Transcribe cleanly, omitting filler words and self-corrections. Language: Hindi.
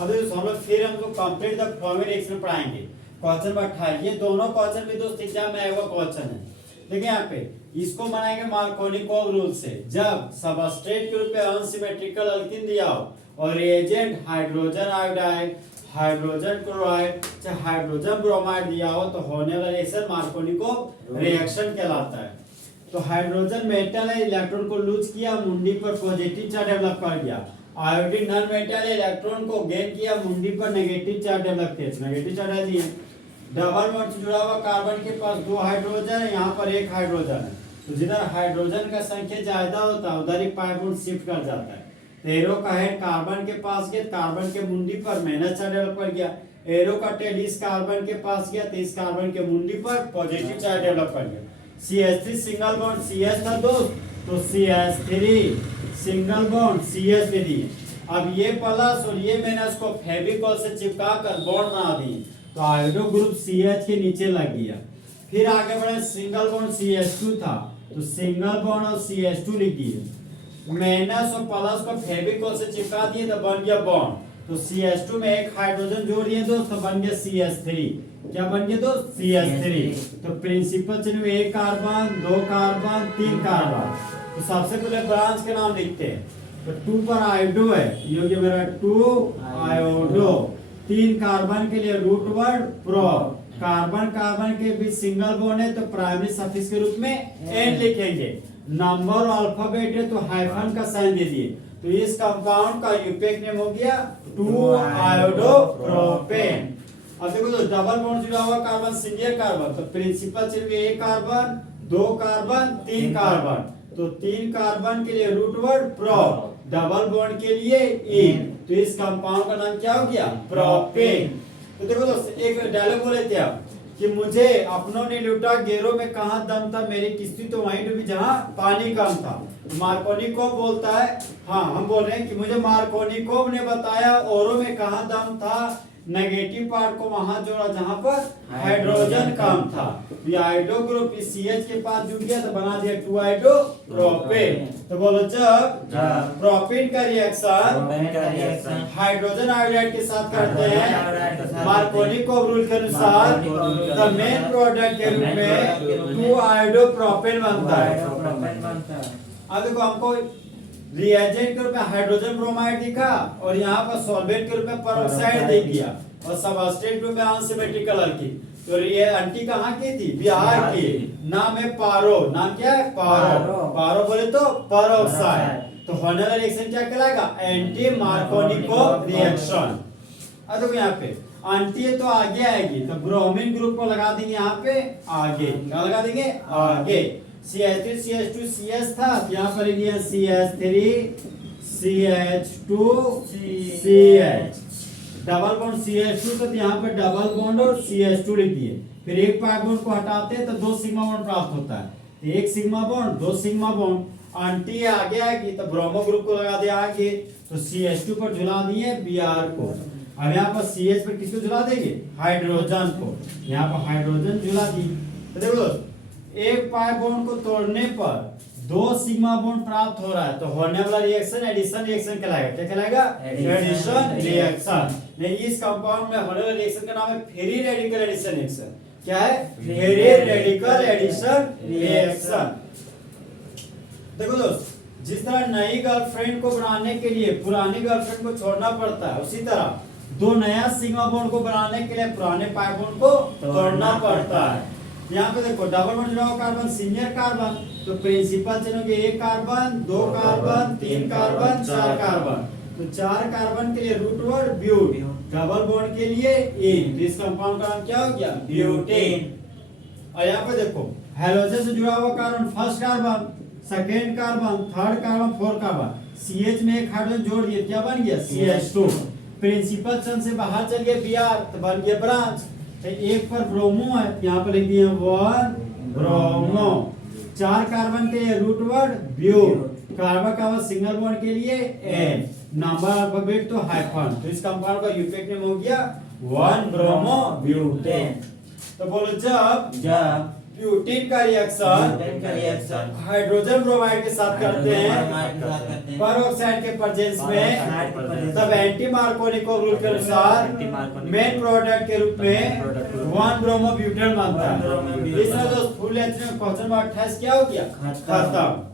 अब दोस्तों हम लोग फिर हमको कंप्लीट द फॉर्मेट रिएक्शन पढ़ाएंगे। क्वेश्चन नंबर 28 ये दोनों क्वेश्चन भी दोस्त एग्जाम में आएगा क्वेश्चन है। देखिए यहाँ पे इसको बनाएंगे मार्कोनिकोव रूल से। जब सबस्ट्रेट के रूप में अनसिमेट्रिकल अल्कीन दिया हो और reagent hydrogen iodide, hydrogen chloride या हाइड्रोजन ब्रोमाइड दिया हो तो होने वाला रिएक्शन मार्कोनिकोव रिएक्शन कहलाता है। तो हाइड्रोजन मेटल है, इलेक्ट्रॉन को लूज किया, मुंडी पर पॉजिटिव चार्ज डेवलप कर दिया। आयोडीन नॉन मेटल है, इलेक्ट्रॉन को गेन किया, मुंडी पर नेगेटिव चार्ज डेवलप किया, नेगेटिव चार्ज है दिए। डबल बॉन्ड से जुड़ा हुआ कार्बन के पास 2 हाइड्रोजन है, यहाँ पर 1 हाइड्रोजन है। तो जिधर हाइड्रोजन का संख्या ज्यादा होता है उधर ही पाई बॉन्ड शिफ्ट कर जाता है। एरो का हेड कार्बन के पास गया, कार्बन के मुंडी पर माइनस चार्ज डेवलप कर गया। एरो का टेल इस कार्बन के पास गया तो इस कार्बन के मुंडी पर पॉजिटिव चार्ज डेवलप कर गया। CH3 सिंगल बॉन्ड CH था दोस्त, तो CH3 सिंगल बॉन्ड CH दे दिए। अब ये प्लस और ये माइनस को फेविकॉल से चिपका कर बॉन्ड बना दिए, तो आयोडो ग्रुप CH के नीचे लग गया। फिर आगे बढ़े, सिंगल बॉन्ड CH2 था तो सिंगल बॉन्ड और CH2 लिख दिए। माइनस और प्लस को फेविकॉल से चिपका दिए तो बन गया बॉन्ड। तो CH2 में 1 हाइड्रोजन जोड़ दिए दोस्त तो बन गया CH3। क्या बन गया दोस्त? CH3। तो प्रिंसिपल चिन्ह में 1 कार्बन, 2 कार्बन, 3 कार्बन। तो सबसे पहले ब्रांच के नाम लिखते हैं। तो 2 पर आयोडो है, ये हो गया मेरा 2 आयोडो। 3 कार्बन के लिए root word pro. Carbon carbon के बीच सिंगल बॉन्ड है तो प्राइमरी सफिक्स के रूप में एन लिखेंगे। नंबर अल्फाबेट है तो हाइफन का साइन दे दिए। तो इस कंपाउंड का यूपेक नेम हो गया 2 आयोडो प्रोपेन। अब देखो तो डबल बॉन्ड जुड़ा हुआ कार्बन सिंगल कार्बन, तो प्रिंसिपल चिन्ह में 1 कार्बन, 2 कार्बन, 3 कार्बन। तो 3 कार्बन के लिए root word pro, double bond के लिए इन। तो इस कंपाउंड का नाम क्या हो गया? प्रोपेन। तो देखो दोस्त एक डायलॉग बोले थे आप कि मुझे अपनों ने लूटा, गैरों में कहां दम था, मेरी किस्ती तो वहीं डूबी जहां पानी कम था। मार्कोनिकोव बोलता है, हाँ हम बोल रहे हैं कि मुझे मार्कोनिकोव ने बताया औरों में कहां दम था, नेगेटिव पार्ट को वहां जोड़ा जहां पर हाइड्रोजन कम था। ये आयोडो ग्रुप इस CH के पास जुड़ गया तो बना दिया 2 आयोडो प्रोपेन। तो बोलो जब प्रोपेन का रिएक्शन हाइड्रोजन आयोडाइड के साथ करते हैं मार्कोनिकोव रूल के अनुसार द मेन प्रोडक्ट के रूप में 2 आयोडो प्रोपेन बनता है। अब देखो हमको रिएजेंट के रूप में हाइड्रोजन ब्रोमाइड दिखा और यहाँ पर सॉल्वेंट के रूप में पेरोक्साइड दे दिया और सबस्ट्रेट के रूप में अनसिमेट्रिकल अल्कीन। तो ये आंटी कहाँ की थी? बिहार की। नाम है पारो। नाम क्या है? पारो। पारो बोले तो पेरोक्साइड। तो होने वाला रिएक्शन क्या कहलाएगा? Anti Markovnikov reaction. अब देखो यहाँ पे आंटी है तो आगे आएगी, तो ब्रोमीन ग्रुप को लगा देंगे यहाँ पे आगे। क्या लगा देंगे? आगे। CH3 CH2 CH था, यहाँ पर लिया CH3 CH2 CH। Double bond CH2 तो यहाँ पे डबल बॉन्ड और CH2 लिख दिए। फिर एक पाई बॉन्ड को हटाते हैं तो 2 सिग्मा बॉन्ड प्राप्त होता है। 1 sigma bond, 2 sigma bond. Aunty आगे आएगी तो ब्रोमो ग्रुप को लगा दिया आगे, तो CH2 पर झुला दिए Br को। अब यहाँ पर CH पर किसको झुला देंगे? हाइड्रोजन को। यहाँ पर हाइड्रोजन झुला दी। तो देखो एक पाई बॉन्ड को तोड़ने पर 2 सिग्मा बॉन्ड प्राप्त हो रहा है, तो होने वाला रिएक्शन एडिशन रिएक्शन कहलाएगा। क्या कहलाएगा? Addition reaction. नहीं, इस कंपाउंड में होने वाला रिएक्शन का नाम है फ्री रेडिकल एडिशन रिएक्शन। क्या है? Free radical addition reaction. देखो दोस्त, जिस तरह नई गर्लफ्रेंड को बनाने के लिए पुरानी गर्लफ्रेंड को छोड़ना पड़ता है, उसी तरह 2 नया सिग्मा बॉन्ड को बनाने के लिए पुराने पाई बॉन्ड को तोड़ना पड़ता है। यहाँ पे देखो डबल बॉन्ड जुड़ा हुआ कार्बन सिंगल कार्बन, तो प्रिंसिपल चिन्ह के 1 कार्बन, 2 कार्बन, 3 कार्बन, 4 कार्बन। तो 4 कार्बन के लिए root word but, double bond के लिए इन। तो इस कंपाउंड का नाम क्या हो गया? ब्यूटेन। और यहाँ पे देखो हैलोजन से जुड़ा हुआ carbon first carbon, second carbon, third carbon, 4 carbon. CH में 1 हाइड्रोजन जोड़ दिए, क्या बन गया? CH2। प्रिंसिपल चिन्ह से बाहर चल गया Br तो बन गया ब्रांच। एक पर ब्रोमो है, यहाँ पर लिख दिए 1 ब्रोमो। 4 कार्बन के लिए रूट वर्ड ब्यूट, कार्बन का सिंगल बॉन्ड के लिए एन, नंबर अल्फाबेट तो हाइफन। तो इस कंपाउंड का यूपेक नेम हो गया 1 ब्रोमो ब्यूटेन। तो बोलो जब ब्यूटीन का रिएक्शन हाइड्रोजन ब्रोमाइड के साथ करते हैं पेरोक्साइड के प्रेजेंस में, तब एंटी मार्कोनिकोव रूल के अनुसार मेन प्रोडक्ट के रूप में 1 ब्रोमो ब्यूटेन बनता है। इस तरह दोस्त फुल लेंथ में क्वेश्चन नंबर 28 क्या हो गया? खत्म।